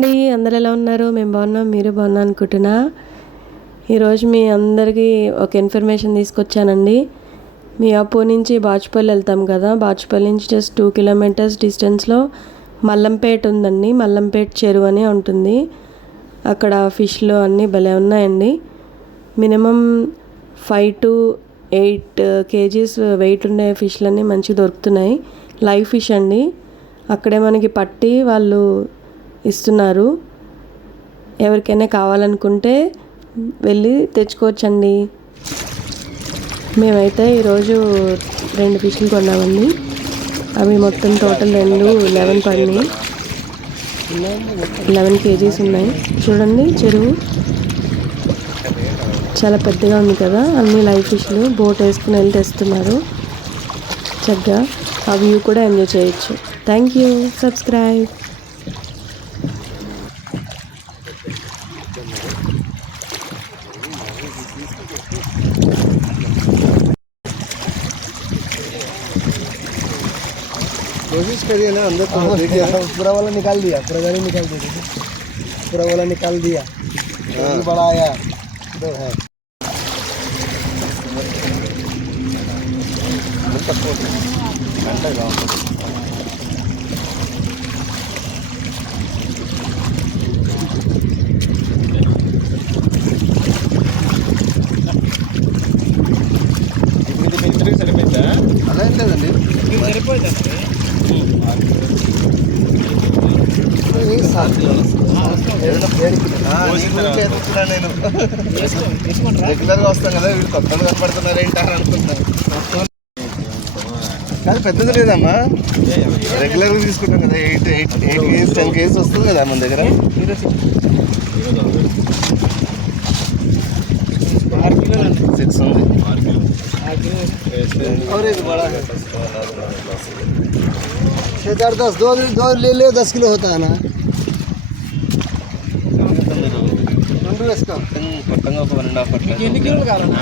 అండి, అందరు ఎలా ఉన్నారు? మేము బాగున్నాం, మీరు బాగున్నా అనుకుంటున్నా. ఈరోజు మీ అందరికీ ఒక ఇన్ఫర్మేషన్ తీసుకొచ్చానండి. మియాపూర్ నుంచి బాచుపల్లి వెళ్తాం కదా, బాచుపల్లి నుంచి జస్ట్ 2 కిలోమీటర్స్ డిస్టెన్స్లో మల్లంపేట ఉందండి. మల్లంపేట చెరువు అని ఉంటుంది. అక్కడ ఫిష్లు అన్నీ భలే ఉన్నాయండి. మినిమం 5 to 8 kgs వెయిట్ ఉండే ఫిష్లన్నీ మంచిగా దొరుకుతున్నాయి. లైవ్ ఫిష్ అండి. అక్కడే మనకి పట్టి వాళ్ళు ఇస్తున్నారు. ఎవరికైనా కావాలనుకుంటే వెళ్ళి తెచ్చుకోవచ్చండి. మేమైతే ఈరోజు 2 ఫిష్లు కొన్నామండి. అవి మొత్తం టోటల్ 11 పడినాయి. 11 kgs ఉన్నాయి. చూడండి, చెరువు చాలా పెద్దగా ఉంది కదా. అన్ని లైవ్ ఫిష్లు బోట్ వేసుకుని వెళ్ళి తెస్తున్నారు. చక్కగా ఆ వ్యూ కూడా ఎంజాయ్ చేయొచ్చు. Thank you. సబ్స్క్రైబ్. कोशिश करिए ना, अंदर तो देखिए पूरा वाला निकाल दिया, पूरा गाड़ी निकाल दिया, पूरा वाला निकाल दिया। बड़ा आया दो है సరిపోయిందా? అలా ఏం లేదండి, సరిపోయిందండి. నేను రెగ్యులర్గా వస్తాను కదా, వీళ్ళు కొత్తగా కనపడుతున్నారు ఏంటారు అనుకుంటున్నాను. కానీ పెద్దది లేదమ్మా, రెగ్యులర్గా తీసుకుంటాం కదా. 8 kgs 10 kgs వస్తుంది కదా మన దగ్గర. 6 ఉంది. और एक बड़ा है 6-10 दो ले ले 10 किलो होता है ना. కొత్తగా ఒక 1.5 అట్లా. ఎన్ని కిలోలు కావాలన్నా?